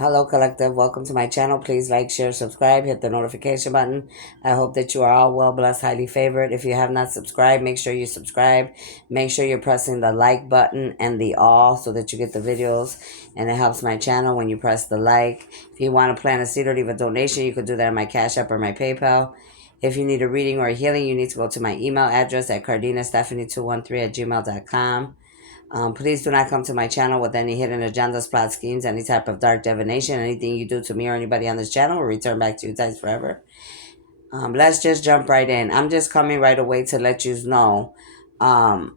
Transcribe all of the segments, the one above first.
Hello, collective. Welcome to my channel. Please like, share, subscribe, hit the notification button. I hope that you are all well blessed, highly favored. If you have not subscribed, make sure you subscribe. Make sure you're pressing the like button and the all so that you get the videos. And it helps my channel when you press the like. If you want to plant a seed or leave a donation, you could do that on my Cash App or my PayPal. If you need a reading or a healing, you need to go to my email address at cardinastephanie213@gmail.com. Please do not come to my channel with any hidden agendas, plot schemes, any type of dark divination. Anything you do to me or anybody on this channel will return back to you times forever. Let's just jump right in. I'm just coming right away to let you know some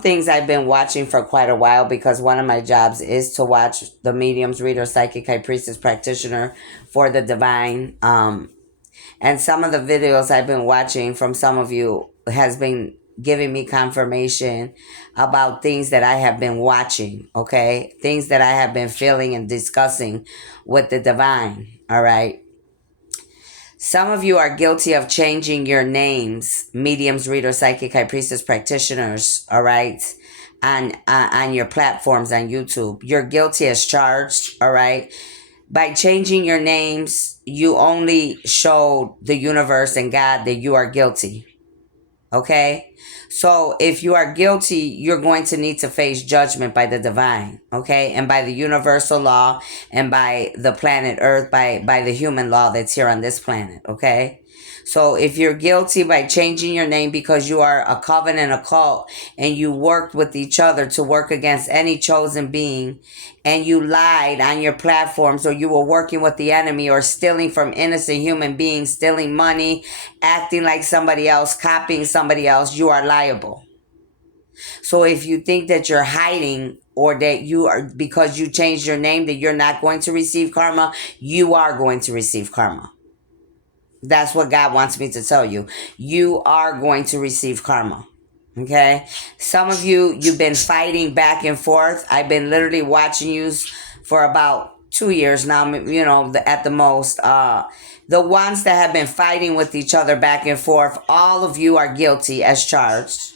things I've been watching for quite a while because one of my jobs is to watch the mediums, reader, psychic, high priestess, practitioner for the divine. And some of the videos I've been watching from some of you has been giving me confirmation about things that I have been watching, okay? Things that I have been feeling and discussing with the divine, all right? Some of you are guilty of changing your names, mediums, readers, psychic, high priestess, practitioners, all right? On your platforms on YouTube. You're guilty as charged, all right? By changing your names, you only showed the universe and God that you are guilty. Okay? So if you are guilty, you're going to need to face judgment by the divine, okay? And by the universal law and by the planet Earth, by the human law that's here on this planet, okay? So if you're guilty by changing your name because you are a coven and a cult and you worked with each other to work against any chosen being and you lied on your platforms or you were working with the enemy or stealing from innocent human beings, stealing money, acting like somebody else, copying somebody else, you are liable. So if you think that you're hiding or that you are, because you changed your name, that you're not going to receive karma, you are going to receive karma. That's what God wants me to tell you. You are going to receive karma. Okay? Some of you, you've been fighting back and forth. I've been literally watching you for about 2 years now, at the most. The ones that have been fighting with each other back and forth, all of you are guilty as charged.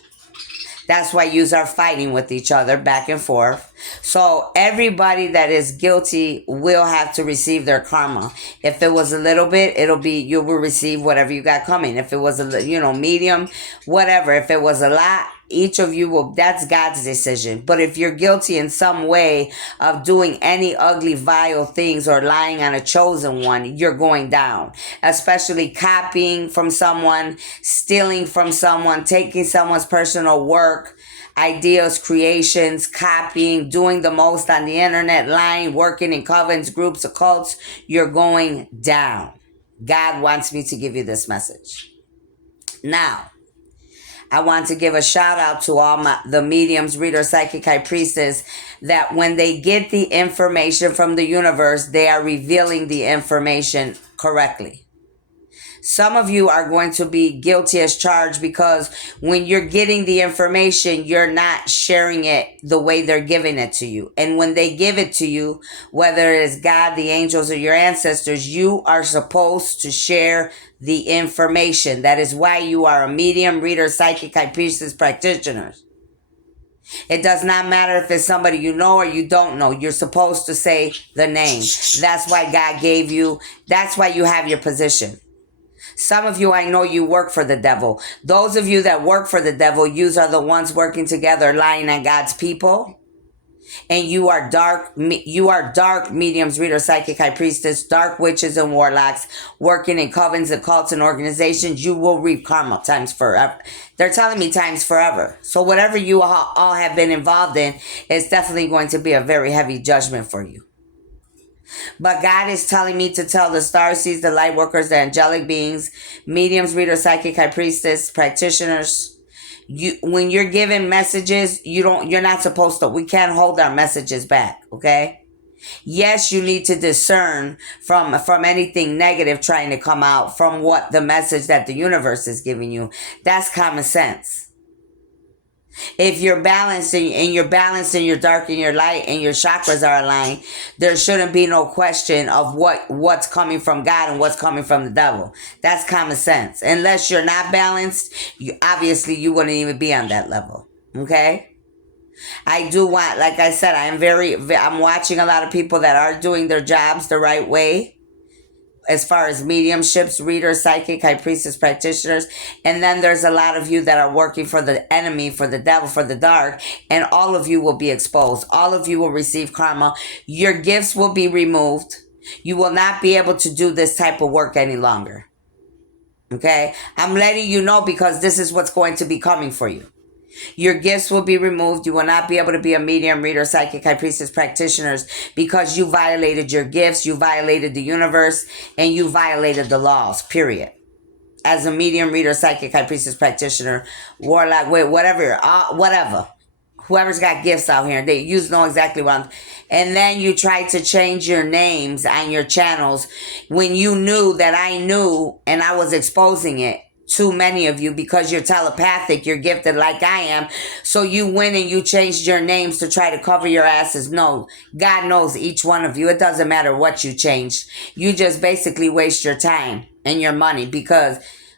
That's why yous are fighting with each other back and forth. So everybody that is guilty will have to receive their karma. If it was a little bit, you will receive whatever you got coming. If it was medium, whatever. If it was a lot, each of you will, that's God's decision. But if you're guilty in some way of doing any ugly, vile things or lying on a chosen one, you're going down. Especially copying from someone, stealing from someone, taking someone's personal work, ideas, creations, copying, doing the most on the internet, lying, working in covens, groups, occults, you're going down. God wants me to give you this message. Now, I want to give a shout out to all the mediums, readers, psychic, high priestess, that when they get the information from the universe, they are revealing the information correctly. Some of you are going to be guilty as charged because when you're getting the information, you're not sharing it the way they're giving it to you. And when they give it to you, whether it is God, the angels, or your ancestors, you are supposed to share the information. That is why you are a medium, reader, psychic, high priestess, practitioner. It does not matter if it's somebody you know or you don't know. You're supposed to say the name. That's why God gave you, that's why you have your position. Some of you, I know you work for the devil. Those of you that work for the devil, yous are the ones working together, lying on God's people. And you are dark mediums, reader, psychic, high priestess, dark witches and warlocks, working in covens and cults and organizations. You will reap karma times forever. They're telling me times forever. So whatever you all have been involved in, it's definitely going to be a very heavy judgment for you. But God is telling me to tell the starseeds, the light workers, the angelic beings, mediums, readers, psychic, high priestess, practitioners. When you're giving messages, you're not supposed to. We can't hold our messages back, okay? Yes, you need to discern from anything negative trying to come out from what the message that the universe is giving you. That's common sense. If you're balanced and you're balanced in your dark and your light and your chakras are aligned, there shouldn't be no question of what's coming from God and what's coming from the devil. That's common sense. Unless you're not balanced, obviously you wouldn't even be on that level. Okay? I do want, like I said, I'm watching a lot of people that are doing their jobs the right way as far as mediumships, readers, psychic, high priestess, practitioners. And then there's a lot of you that are working for the enemy, for the devil, for the dark. And all of you will be exposed. All of you will receive karma. Your gifts will be removed. You will not be able to do this type of work any longer. Okay? I'm letting you know because this is what's going to be coming for you. Your gifts will be removed. You will not be able to be a medium, reader, psychic, high priestess, practitioners because you violated your gifts, you violated the universe, and you violated the laws, period. As a medium, reader, psychic, high priestess, practitioner, warlock, whatever. Whoever's got gifts out here, they you know exactly what I'm. And then you try to change your names on your channels when you knew that I knew and I was exposing it. Too many of you because you're telepathic, you're gifted like I am. So you went and you changed your names to try to cover your asses. No, God knows each one of you. It doesn't matter what you changed. You just basically waste your time and your money because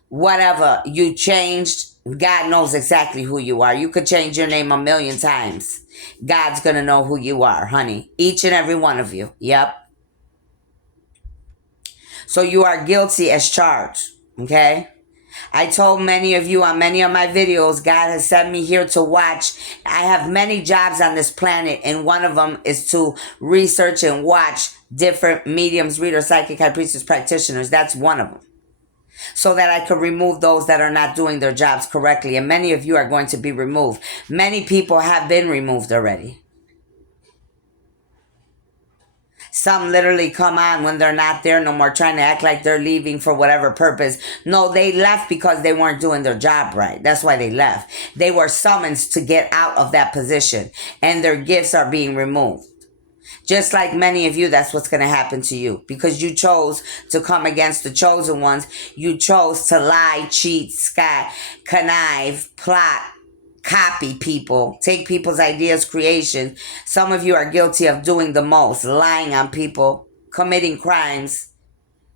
whatever you changed, God knows exactly who you are. You could change your name 1,000,000 times. God's going to know who you are, honey. Each and every one of you. Yep. So you are guilty as charged. Okay? I told many of you on many of my videos, God has sent me here to watch. I have many jobs on this planet, and one of them is to research and watch different mediums, readers, psychic, high priestess, practitioners. That's one of them. So that I could remove those that are not doing their jobs correctly. And many of you are going to be removed. Many people have been removed already. Some literally come on when they're not there no more, trying to act like they're leaving for whatever purpose. No, they left because they weren't doing their job right. That's why they left. They were summoned to get out of that position, and their gifts are being removed. Just like many of you, that's what's going to happen to you because you chose to come against the chosen ones. You chose to lie, cheat, connive, plot, copy people, take people's ideas, creation. Some of you are guilty of doing the most, lying on people, committing crimes,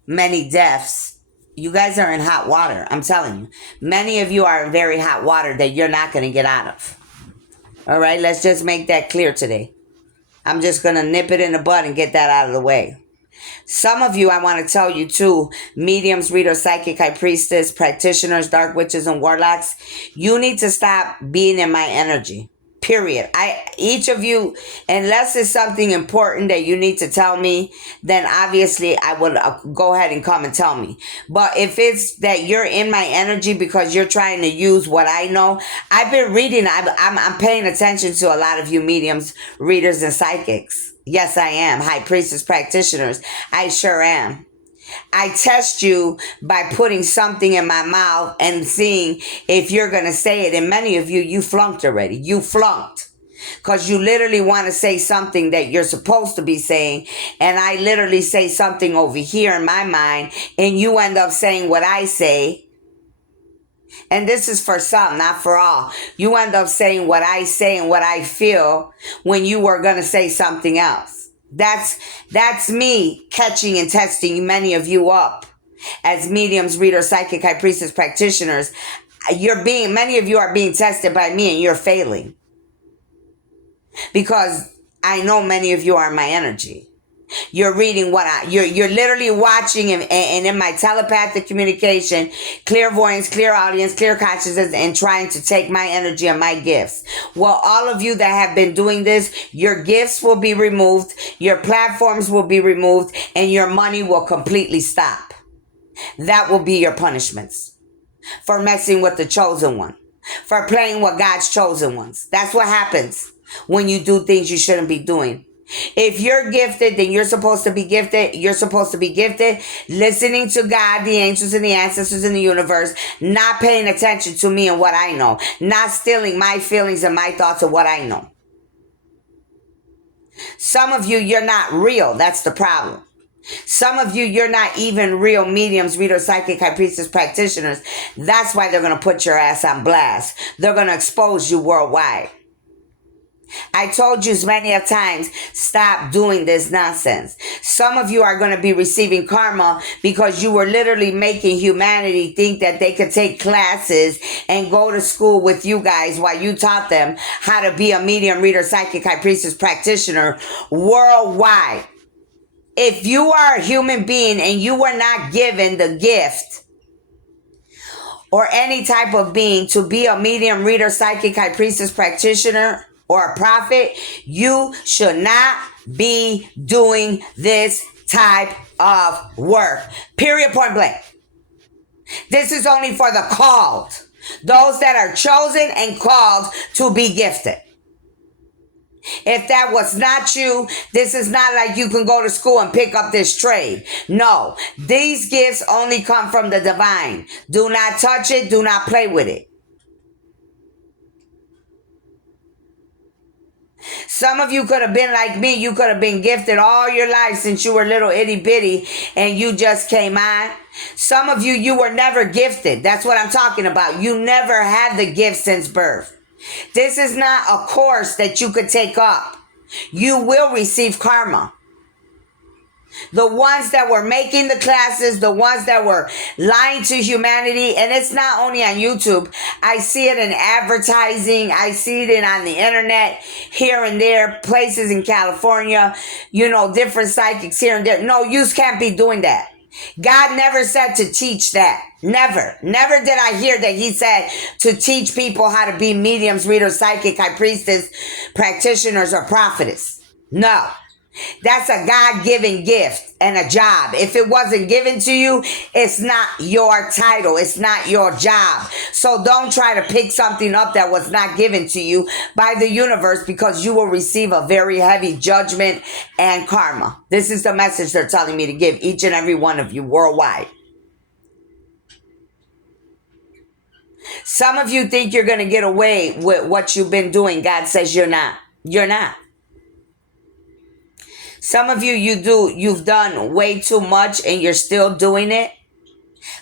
many deaths. You guys are in hot water, I'm telling you. Many of you are in very hot water that you're not going to get out of. All right, let's just make that clear today. I'm just going to nip it in the bud and get that out of the way. Some of you, I want to tell you too, mediums, readers, psychic, high priestess, practitioners, dark witches, and warlocks, you need to stop being in my energy. Period. Each of you, unless it's something important that you need to tell me, then obviously I would go ahead and come and tell me. But if it's that you're in my energy because you're trying to use what I know, I've been reading, I'm paying attention to a lot of you mediums, readers, and psychics. Yes, I am. High priestess practitioners. I sure am. I test you by putting something in my mouth and seeing if you're going to say it. And many of you, you flunked already. You flunked. Because you literally want to say something that you're supposed to be saying. And I literally say something over here in my mind. And you end up saying what I say. And this is for some, not for all. You end up saying what I say and what I feel when you were going to say something else. That's me catching and testing many of you up as mediums, readers, psychic, high priestess, practitioners. Many of you are being tested by me and you're failing. Because I know many of you are in my energy. You're reading you're literally watching and in my telepathic communication, clairvoyance, clear audience, clear consciousness, and trying to take my energy and my gifts. Well, all of you that have been doing this, your gifts will be removed, your platforms will be removed, and your money will completely stop. That will be your punishments for messing with the chosen one, for playing with God's chosen ones. That's what happens when you do things you shouldn't be doing. If you're gifted, then you're supposed to be gifted. You're supposed to be gifted, listening to God, the angels, and the ancestors in the universe, not paying attention to me and what I know, not stealing my feelings and my thoughts of what I know. Some of you, you're not real. That's the problem. Some of you, you're not even real mediums, readers, psychic, high priestess, practitioners. That's why they're going to put your ass on blast. They're going to expose you worldwide. I told you many of times, stop doing this nonsense. Some of you are going to be receiving karma because you were literally making humanity think that they could take classes and go to school with you guys while you taught them how to be a medium, reader, psychic, high priestess practitioner worldwide. If you are a human being and you were not given the gift or any type of being to be a medium, reader, psychic, high priestess practitioner or a prophet, you should not be doing this type of work. Period, point blank. This is only for the called, those that are chosen and called to be gifted. If that was not you, this is not like you can go to school and pick up this trade. No, these gifts only come from the divine. Do not touch it. Do not play with it. Some of you could have been like me. You could have been gifted all your life since you were little itty bitty and you just came on. Some of you were never gifted. That's what I'm talking about. You never had the gift since birth. This is not a course that you could take up. You will receive karma. The ones that were making the classes, the ones that were lying to humanity, and it's not only on YouTube. I see it in advertising. I see it on the internet here and there, places in California, different psychics here and there. No, you can't be doing that. God never said to teach that. Never. Never did I hear that he said to teach people how to be mediums, readers, psychic, high priestess, practitioners, or prophetess. No. That's a God-given gift and a job. If it wasn't given to you, it's not your title. It's not your job. So don't try to pick something up that was not given to you by the universe, because you will receive a very heavy judgment and karma. This is the message they're telling me to give each and every one of you worldwide. Some of you think you're going to get away with what you've been doing. God says you're not. You're not. Some of you've done way too much and you're still doing it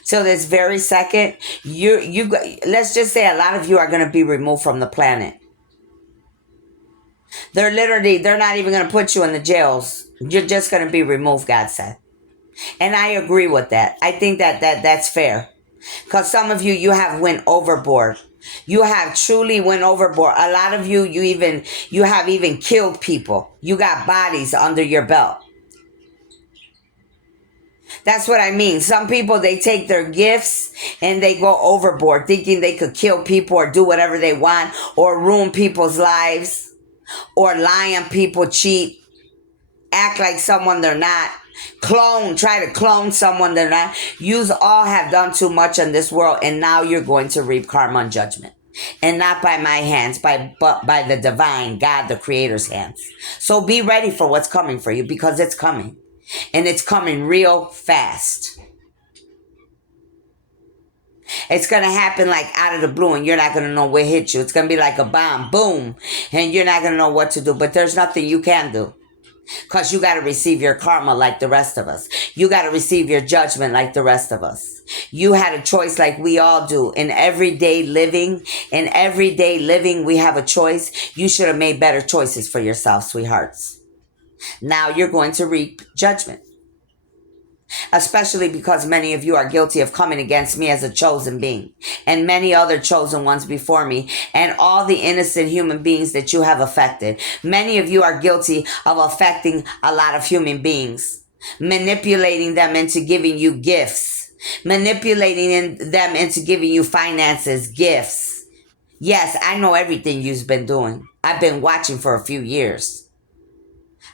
till this very second. Let's just say a lot of you are going to be removed from the planet. They're not even going to put you in the jails. You're just going to be removed, God said. And I agree with that. I think that's fair. Because some of you have went overboard. You have truly went overboard. A lot of you have even killed people. You got bodies under your belt. That's what I mean. Some people, they take their gifts and they go overboard, thinking they could kill people or do whatever they want, or ruin people's lives, or lie on people, cheat, act like someone they're not. Try to clone someone they're not. You all have done too much in this world, and now you're going to reap karma and judgment. And not by my hands, but by the divine God, the creator's hands. So be ready for what's coming for you, because it's coming. And it's coming real fast. It's going to happen like out of the blue, and you're not going to know what hit you. It's going to be like a bomb, boom, and you're not going to know what to do. But there's nothing you can do. Because you got to receive your karma like the rest of us. You got to receive your judgment like the rest of us. You had a choice like we all do. In everyday living, we have a choice. You should have made better choices for yourself, sweethearts. Now you're going to reap judgment. Especially because many of you are guilty of coming against me as a chosen being, and many other chosen ones before me, and all the innocent human beings that you have affected. Many of you are guilty of affecting a lot of human beings, manipulating them into giving you gifts, manipulating them into giving you finances, gifts. Yes, I know everything you've been doing. I've been watching for a few years.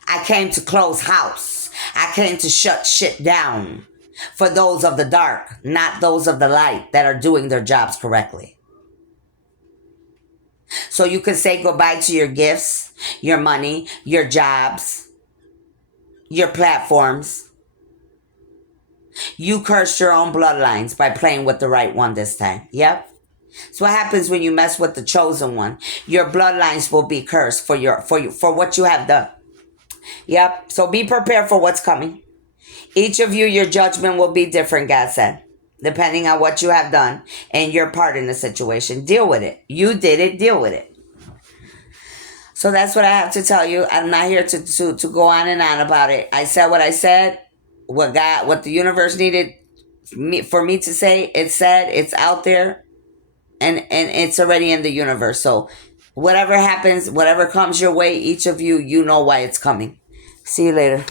I came to close house. I came to shut shit down for those of the dark, not those of the light that are doing their jobs correctly. So you can say goodbye to your gifts, your money, your jobs, your platforms. You cursed your own bloodlines by playing with the right one this time. Yep. So what happens when you mess with the chosen one? Your bloodlines will be cursed for what you have done. Yep. So be prepared for what's coming. Each of you, your judgment will be different, God said, depending on what you have done and your part in the situation. Deal with it. You did it. Deal with it. So that's what I have to tell you. I'm not here to go on and on about it. I said what I said. What the universe needed for me to say, it said, it's out there, and it's already in the universe. So whatever happens, whatever comes your way, each of you, you know why it's coming. See you later.